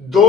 2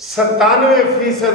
97%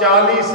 40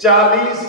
40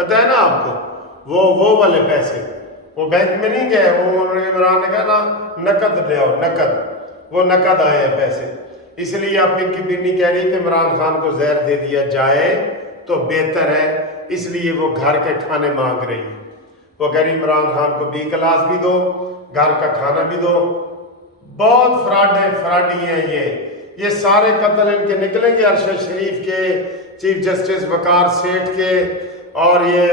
پتہ ہے نا آپ کو، وہ والے پیسے وہ بینک میں نہیں گئے، وہ عمران نے کہا نا نقد لے آؤ، نقد، وہ نقد آئے ہیں پیسے۔ اس لیے اب پنکی بینی کہہ رہی ہے کہ عمران خان کو زہر دے دیا جائے تو بہتر ہے، اس لیے وہ گھر کے کھانے مانگ رہی ہے۔ وہ کہہ رہی عمران خان کو بی کلاس بھی دو، گھر کا کھانا بھی دو۔ بہت فراڈی ہیں یہ سارے قتل ان کے نکلیں گے، ارشد شریف کے، چیف جسٹس وقار سیٹھ کے، اور یہ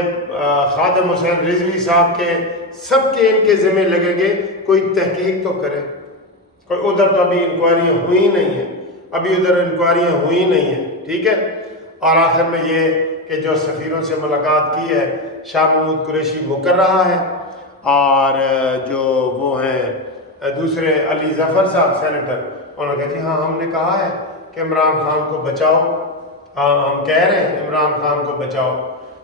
خادم حسین رضوی صاحب کے، سب کے ان کے ذمہ لگیں گے۔ کوئی تحقیق تو کرے، کوئی ادھر تو ابھی انکوائریاں ہوئی نہیں ہیں، ابھی ادھر انکوائریاں ہوئی نہیں ہیں، ٹھیک ہے۔ اور آخر میں یہ کہ جو سفیروں سے ملاقات کی ہے، شاہ محمود قریشی وہ کر رہا ہے، اور جو وہ ہیں دوسرے علی ظفر صاحب سینیٹر، انہوں نے کہا جی ہاں ہم نے کہا ہے کہ عمران خان کو بچاؤ، ہاں ہم کہہ رہے ہیں عمران خان کو بچاؤ۔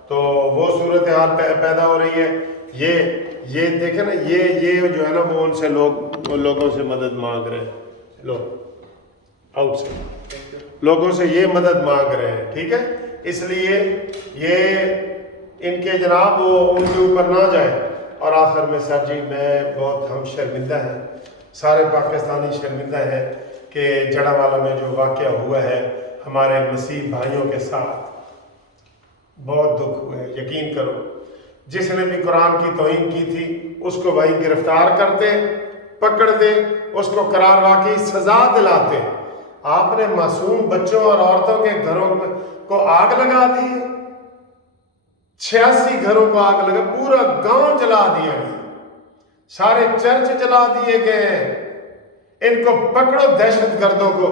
تو وہ صورتحال پیدا ہو رہی ہے۔ یہ دیکھیں نا، یہ جو ہے نا وہ ان سے لوگوں سے مدد مانگ رہے ہیں، آؤٹ سے لوگوں سے یہ مدد مانگ رہے ہیں، ٹھیک ہے۔ اس لیے یہ ان کے جناب وہ ان کے اوپر نہ جائے۔ اور آخر میں سر جی بہت ہم شرمندہ ہیں، سارے پاکستانی شرمندہ ہیں کہ جڑا والا میں جو واقعہ ہوا ہے ہمارے مسیح بھائیوں کے ساتھ، بہت دکھ ہوا ہے۔ یقین کرو، جس نے بھی قرآن کی توہین کی تھی اس کو وہی گرفتار کرتے، پکڑتے، اس کو قرار واقعی سزا دلاتے۔ آپ نے معصوم بچوں اور عورتوں کے گھروں کو آگ لگا دی ہے، 86 گھروں کو آگ لگا، پورا گاؤں جلا دیا گیا، سارے چرچ جلا دیے گئے ہیں۔ ان کو پکڑو، دہشت گردوں کو۔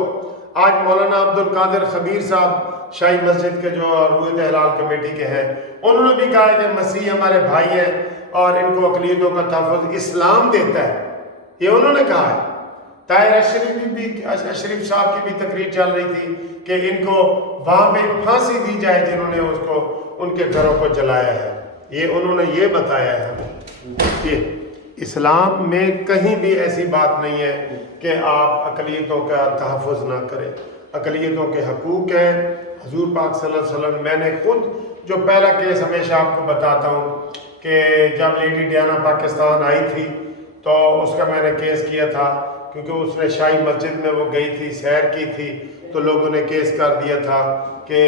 آج مولانا عبد القادر خبیر صاحب شاہی مسجد کے جو رویت ہلال کمیٹی کے ہیں، انہوں نے بھی کہا ہے کہ مسیح ہمارے بھائی ہیں اور ان کو اقلیتوں کا تحفظ اسلام دیتا ہے، یہ انہوں نے کہا ہے۔ طاہر اشرف صاحب کی بھی تقریر چل رہی تھی کہ ان کو وہاں پہ پھانسی دی جائے جنہوں نے اس کو ان کے گھروں کو جلایا ہے، یہ انہوں نے یہ بتایا ہے ہمیں۔ یہ اسلام میں کہیں بھی ایسی بات نہیں ہے کہ آپ اقلیتوں کا تحفظ نہ کریں، اقلیتوں کے حقوق ہیں۔ حضور پاک صلی اللہ علیہ وسلم، میں نے خود جو پہلا کیس ہمیشہ آپ کو بتاتا ہوں کہ جب لیڈی ڈیانا پاکستان آئی تھی تو اس کا میں نے کیس کیا تھا، کیونکہ اس نے شاہی مسجد میں وہ گئی تھی، سیر کی تھی، تو لوگوں نے کیس کر دیا تھا کہ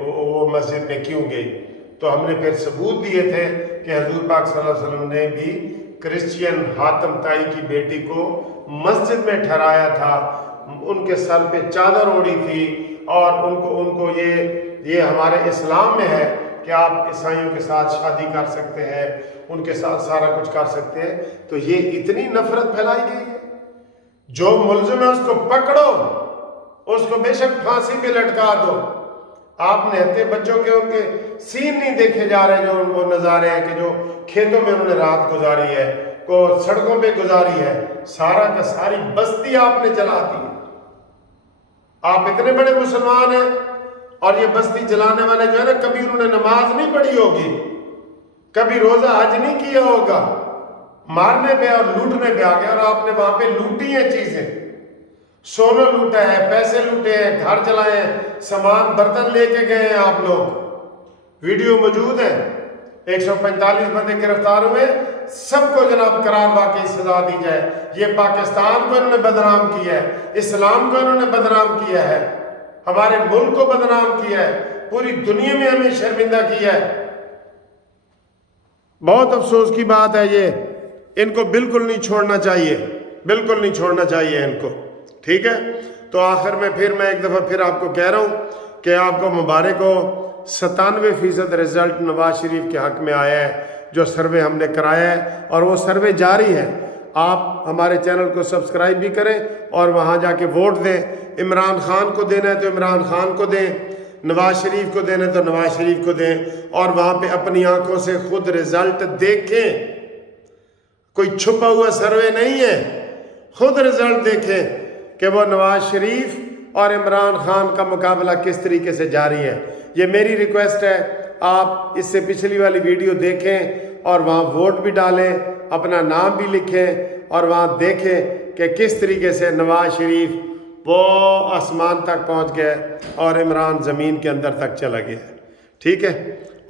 وہ مسجد میں کیوں گئی۔ تو ہم نے پھر ثبوت دیے تھے کہ حضور پاک صلی اللہ علیہ وسلم نے بھی کرسچین حاتم تائی کی بیٹی کو مسجد میں ٹھہرایا تھا، ان کے سر پہ چادر اوڑھی تھی، اور ان کو یہ ہمارے اسلام میں ہے کہ آپ عیسائیوں کے ساتھ شادی کر سکتے ہیں، ان کے ساتھ سارا کچھ کر سکتے ہیں۔ تو یہ اتنی نفرت پھیلائی گئی ہے، جو ملزم ہے اس کو پکڑو، اس کو بے شک پھانسی پہ لٹکا دو۔ آپ نہتے بچوں کے ان کے سین نہیں دیکھے جا رہے، جو وہ نظارے ہیں کہ جو کھیتوں میں انہوں نے رات گزاری ہے، کو سڑکوں پہ گزاری ہے، سارا کا ساری بستی آپ نے جلا دی۔ آپ اتنے بڑے مسلمان ہیں اور یہ بستی جلانے والے جو ہے نا، کبھی انہوں نے نماز نہیں پڑھی ہوگی، کبھی روزہ حج نہیں کیا ہوگا، مارنے پہ اور لوٹنے پہ آ گئے، اور آپ نے وہاں پہ لوٹی ہیں چیزیں، سونا لوٹا ہے، پیسے لوٹے ہیں، گھر جلائے ہیں، سامان برتن لے کے گئے ہیں آپ لوگ۔ ویڈیو موجود ہے، 145 بندے گرفتار ہوئے، سب کو جناب قرار واقعی سزا دی جائے۔ یہ پاکستان کو انہوں نے بدنام کیا ہے، اسلام کو انہوں نے بدنام کیا ہے، ہمارے ملک کو بدنام کیا ہے، پوری دنیا میں ہمیں شرمندہ کیا ہے۔ بہت افسوس کی بات ہے، یہ ان کو بالکل نہیں چھوڑنا چاہیے، بالکل نہیں چھوڑنا چاہیے ان کو، ٹھیک ہے۔ تو آخر میں ایک دفعہ پھر آپ کو کہہ رہا ہوں کہ آپ کو مبارک ہو، 97% رزلٹ نواز شریف کے حق میں آیا ہے، جو سروے ہم نے کرایا ہے، اور وہ سروے جاری ہے۔ آپ ہمارے چینل کو سبسکرائب بھی کریں اور وہاں جا کے ووٹ دیں۔ عمران خان کو دینا ہے تو عمران خان کو دیں، نواز شریف کو دینا ہے تو نواز شریف کو دیں، اور وہاں پہ اپنی آنکھوں سے خود رزلٹ دیکھیں، کوئی چھپا ہوا سروے نہیں ہے، خود رزلٹ دیکھیں کہ وہ نواز شریف اور عمران خان کا مقابلہ کس طریقے سے جاری ہے۔ یہ میری ریکویسٹ ہے، آپ اس سے پچھلی والی ویڈیو دیکھیں اور وہاں ووٹ بھی ڈالیں، اپنا نام بھی لکھیں، اور وہاں دیکھیں کہ کس طریقے سے نواز شریف وہ آسمان تک پہنچ گئے اور عمران زمین کے اندر تک چلا گیا، ٹھیک ہے۔